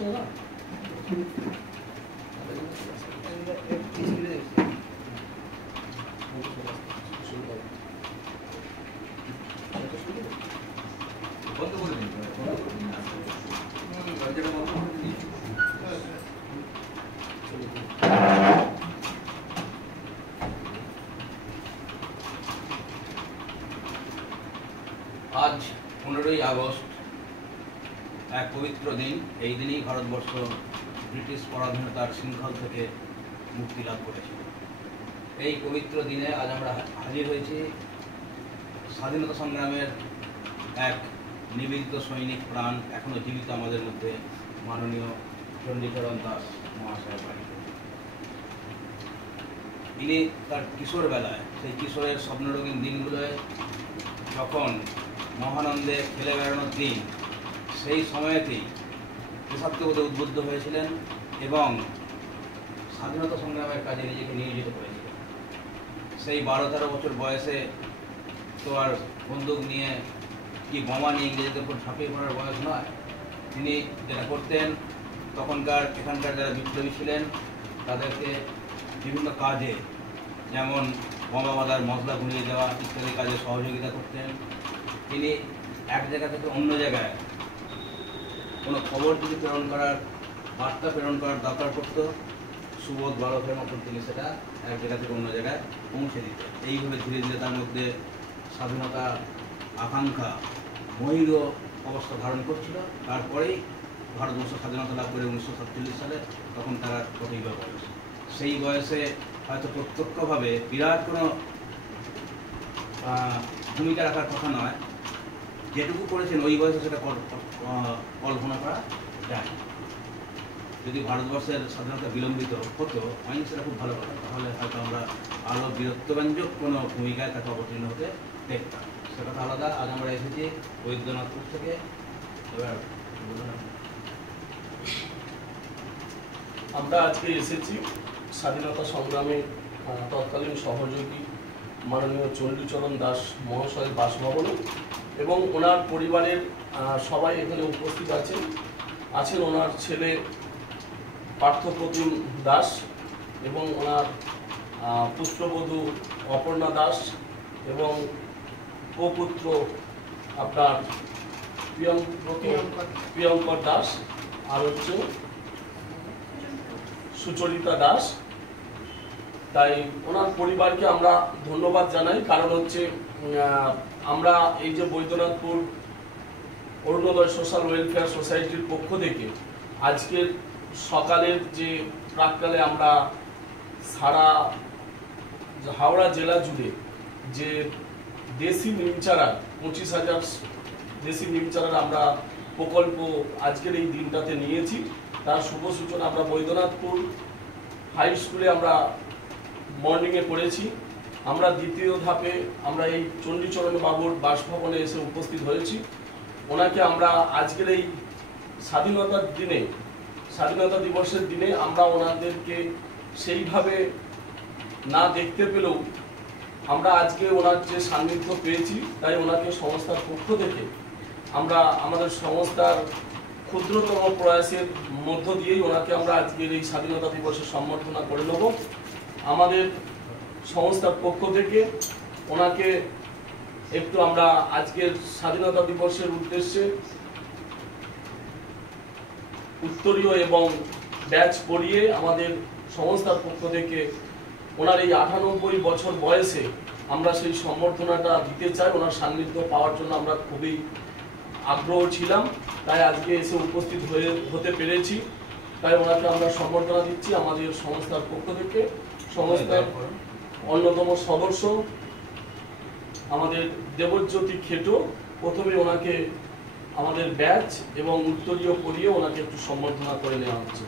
आज 15 আগস্ট এক পবিত্র দিন। এই দিনই ভারতবর্ষ ব্রিটিশ পরাধীনতার শৃঙ্খল থেকে মুক্তি লাভ করেছিল। এই পবিত্র দিনে আজ আমরা হাজির হয়েছি স্বাধীনতা সংগ্রামের এক নিবেদিত সৈনিক প্রাণ এখনো জীবিত আমাদের মধ্যে মাননীয় চণ্ডীচরণ দাস মহাশয়ের বাড়িতে। ইনি তার কিশোর বেলায়, সেই কিশোরের স্বপ্নরঙিন দিনগুলোয় যখন মহানন্দে খেলে বেড়ানোর দিন, সেই সময়তেই দেশাত্মবোধে উদ্বুদ্ধ হয়েছিলেন এবং স্বাধীনতা সংগ্রামের কাজে নিজেকে নিয়োজিত করেছিলেন। সেই 12-13 বছর বয়সে তো আর বন্দুক নিয়ে কি বোমা নিয়ে ইংরেজদের উপর ঝাঁপিয়ে পড়ার বয়স নয়। তিনি যেটা করতেন, তখনকার এখানকার যারা বিপ্লবী ছিলেন তাদেরকে বিভিন্ন কাজে, যেমন বোমা বাঁধার মশলা ঘুরিয়ে দেওয়া ইত্যাদি কাজে সহযোগিতা করতেন। তিনি এক জায়গা থেকে অন্য জায়গায় কোনো খবর যদি প্রেরণ করার, বার্তা প্রেরণ করার দরকার পড়তো, সুবোধ বালকের মতন তিনি সেটা এক জায়গা থেকে অন্য জায়গায় পৌঁছে দিতেন। এইভাবে ধীরে ধীরে তার মধ্যে স্বাধীনতা আকাঙ্ক্ষা মহিল অবস্থা ধারণ করছিল। তারপরেই ভারতবর্ষ স্বাধীনতা লাভ করে 1947 সালে, তখন তার কতই বা বয়স। সেই বয়সে হয়তো প্রত্যক্ষভাবে বিরাট কোনো ভূমিকা রাখার কথা নয়, যেটুকু করেছেন ওই বয়সে সেটা কল্পনা করা যায়। যদি ভারতবর্ষের স্বাধীনতা বিলম্বিত হতো, আমি সেটা খুব ভালো কথা, তাহলে হয়তো আমরা আরও বীরত্বব্যঞ্জক কোনো ভূমিকায় তাকে অবতীর্ণ হতে দেখতাম। সে কথা আলাদা। আজ আমরা এসেছি বৈদ্যনাথপুর থেকে। এবার আমরা আজকে এসেছি স্বাধীনতা সংগ্রামে তৎকালীন সহযোগী মাননীয় চণ্ডীচরণ দাস মহাশয়ের বাসভবনে, এবং ওনার পরিবারের সবাই এখানে উপস্থিত আছেন ওনার ছেলে পার্থপ্রতিম দাস এবং ওনার পুত্রবধূ অপর্ণা দাস এবং পুত্র আপনার প্রিয়ঙ্কর দাস, আর হচ্ছে সুচরিতা দাস। তাই ওনার পরিবারকে আমরা ধন্যবাদ জানাই, কারণ হচ্ছে আমরা এই যে বৈদ্যনাথপুর অরুণোদয় সোশ্যাল ওয়েলফেয়ার সোসাইটির পক্ষ থেকে আজকের সকালের যে প্রাককালে আমরা সারা হাওড়া জেলা জুড়ে যে দেশি নিম চারা 25,000 দেশি নিম চারার আমরা প্রকল্প আজকের এই দিনটাতে নিয়েছি, তার শুভ সূচনা আমরা বৈদ্যনাথপুর হাই স্কুলে আমরা মর্নিংয়ে করেছি। আমরা দ্বিতীয় ধাপে আমরা এই চণ্ডীচরণ বাবুর বাসভবনে এসে উপস্থিত হয়েছি। ওনাকে আমরা আজকের এই স্বাধীনতার দিনে, স্বাধীনতা দিবসের দিনে আমরা ওনাদেরকে সেইভাবে না দেখতে পেলেও আমরা আজকে ওনার যে সান্নিধ্য পেয়েছি, তাই ওনাকে সংস্থার পক্ষ থেকে আমরা আমাদের সংস্থার ক্ষুদ্রতম প্রয়াসের মধ্য দিয়েই ওনাকে আমরা আজকের এই স্বাধীনতা দিবসে সম্বর্ধনা করে নেব। আমাদের সংস্থার পক্ষ থেকে ওনাকে একটু আমরা আজকের স্বাধীনতা দিবসের উদ্দেশ্যে উত্তরীয় এবং ব্যাচ পরিয়ে আমাদের সংস্থার পক্ষ থেকে ওনার এই 98 বছর বয়সে আমরা সেই সম্বর্ধনাটা দিতে চাই। ওনার সান্নিধ্য পাওয়ার জন্য আমরা খুবই আগ্রহ ছিলাম, তাই আজকে এসে উপস্থিত হতে পেরেছি। তাই ওনাকে আমরা সম্বর্ধনা দিচ্ছি আমাদের সংস্থার পক্ষ থেকে। সংস্থার অন্যতম সদস্য আমাদের দেবজ্যোতি খেটো, প্রথমে ওনাকে আমাদের ব্যাচ এবং উত্তরীয় পরিয়ে ওনাকে একটু সম্বর্ধনা করে নেওয়া হচ্ছে।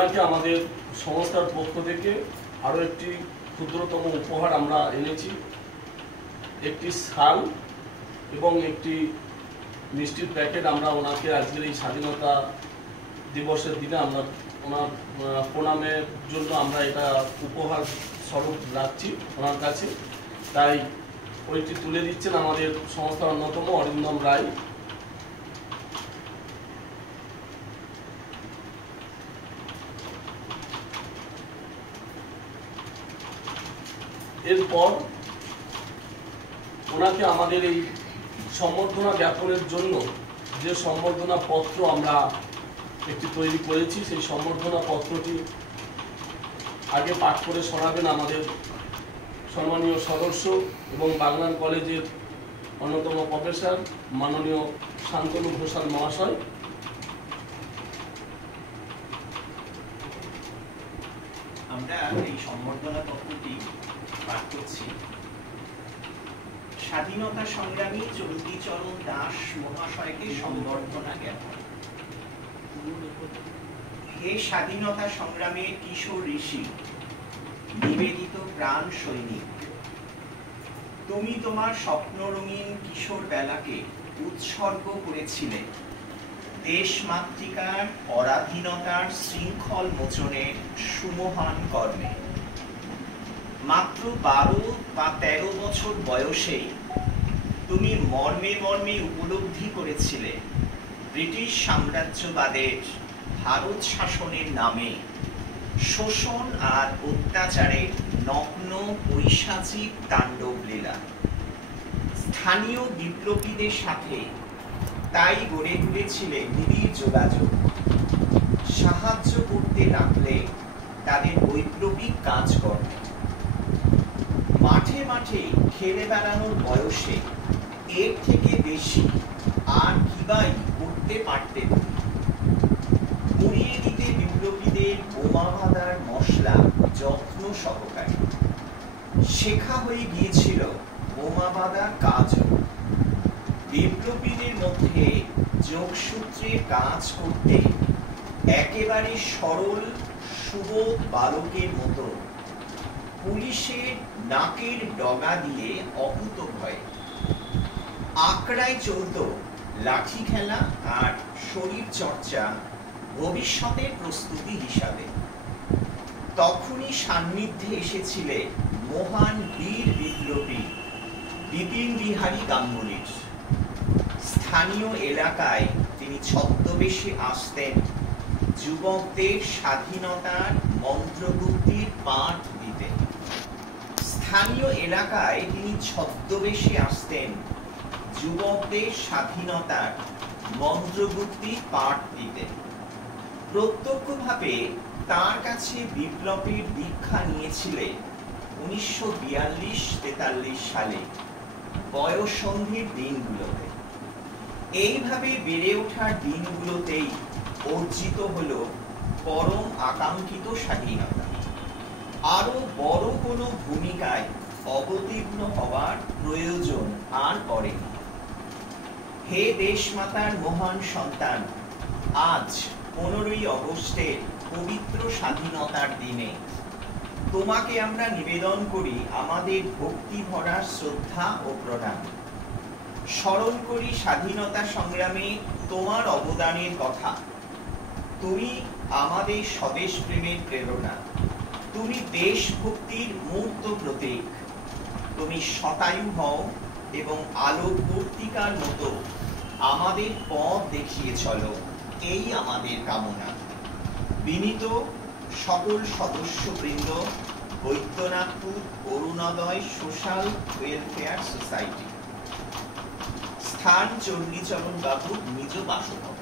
ওনাকে আমাদের সংস্থার পক্ষ থেকে আরও একটি ক্ষুদ্রতম উপহার আমরা এনেছি, একটি শাল এবং একটি মিষ্টির প্যাকেট। আমরা ওনাকে আজকের এই স্বাধীনতা দিবসের দিনে আমরা ওনার প্রণামের জন্য আমরা এটা উপহার স্বরূপ রাখছি ওনার কাছে। তাই ওইটি তুলে দিচ্ছেন আমাদের সংস্থার অন্যতম অরিন্দম রায়। এরপর ওনাকে আমাদের এই সম্বর্ধনা জ্ঞাপনের জন্য যে সম্বর্ধনা পত্র আমরা একটি তৈরি করেছি, সেই সম্বর্ধনা পত্রটি আগে পাঠ করে শোনাবেন আমাদের সম্মানীয় সদস্য এবং বাংলার কলেজের অন্যতম প্রফেসর মাননীয় শান্তনু ঘোষাল মহাশয়। আমরা এই সম্বর্ধনা পত্রটি পাঠ করছি। স্বাধীনতা সংগ্রামী চণ্ডীচরণ দাস মহাশয়কে সম্বর্ধনা জ্ঞাপন। হে স্বাধীনতা সংগ্রামের কিশোর ঋষি, নিবেদিত প্রাণ সৈনিক, তুমি তোমার স্বপ্নরঙিন কিশোর বেলাকে উৎসর্গ করেছিলে দেশমাতৃকার পরাধীনতার শৃঙ্খল মোচনের সুমহান কর্মে। মাত্র 12 বা 13 বছর বয়সেই তুমি মর্মে মর্মে উপলব্ধি করেছিলে ব্রিটিশ সাম্রাজ্যবাদের ভারত শাসনের নামে শোষণ আর অত্যাচারের নগ্ন পৈশাচিক তাণ্ডব লীলা। স্থানীয় বিপ্লবীদের সাথে তাই গড়ে তুলেছিলে নিবিড় যোগাযোগ, সাহায্য করতে ডাকলে তাদের বৈপ্লবিক কাজকর্মে। মাঠে মাঠে খেলে বেড়ানোর বয়সে এর থেকে বেশি আর কিবাই করতে পারতে। মুড়িয়ে দিতে বিপ্লবীদের বোমা বাঁধার মশলা যত্ন সহকারে। শেখা হয়ে গিয়েছিল বোমা বাঁধার কাজও। বিপ্লবীদের মধ্যে যোগসূত্রে কাজ করতে একেবারে সরল সুবোধ বালকের মতো পুলিশের নাকের ডগা দিয়ে অকুত ভয়ে আঁকড়ায় চলত লাঠি খেলা আর শরীর চর্চা ভবিষ্যতের প্রস্তুতি হিসাবে। তখনই সান্নিধ্যে এসেছিলে মহান বীর বিপ্লবী বিপিন বিহারী গাঙ্গুলির। স্থানীয় এলাকায় তিনি ছদ্মবেশে আসতেন যুবকদের স্বাধীনতার মন্ত্রগুপ্তির পাঠ দিতেন। স্থানীয় এলাকায় তিনি ছদ্মবেশে আসতেন যুবকদের স্বাধীনতার মন্ত্রগুপ্তির পাঠ দিতেন। প্রত্যক্ষভাবে তার কাছে বিপ্লবের দীক্ষা নিয়েছিলেন 1942-43 সালে বয়ঃসন্ধির দিনগুলোতে। এইভাবে বেড়ে ওঠার দিনগুলোতেই অর্জিত হলো পরম আকাঙ্ক্ষিত স্বাধীনতা। আরো বড় কোনো ভূমিকায় অবতীর্ণ হওয়ার প্রয়োজন আর পড়েনি। হে দেশমাতার মহান সন্তান, আজ 15ই আগস্টের পবিত্র স্বাধীনতার দিনে তোমাকে আমরা নিবেদন করি আমাদের ভক্তি ভরা শ্রদ্ধা ও প্রণাম। স্মরণ করি স্বাধীনতা সংগ্রামে তোমার অবদানের কথা। তুমি আমাদের স্বদেশ প্রেমের প্রেরণা, তুমি দেশভক্তির মূর্ত প্রতীক। তুমি শতায়ু হও এবং আলোকবর্তিকার মতো আমাদের পথ দেখিয়ে চলো, এই আমাদের কামনা। বিনীত সকল সদস্যবৃন্দ, বৈদ্যনাথপুর অরুণোদয় সোশ্যাল ওয়েলফেয়ার সোসাইটি। স্থান চণ্ডীচরণ বাবু নিজ বাসভবন।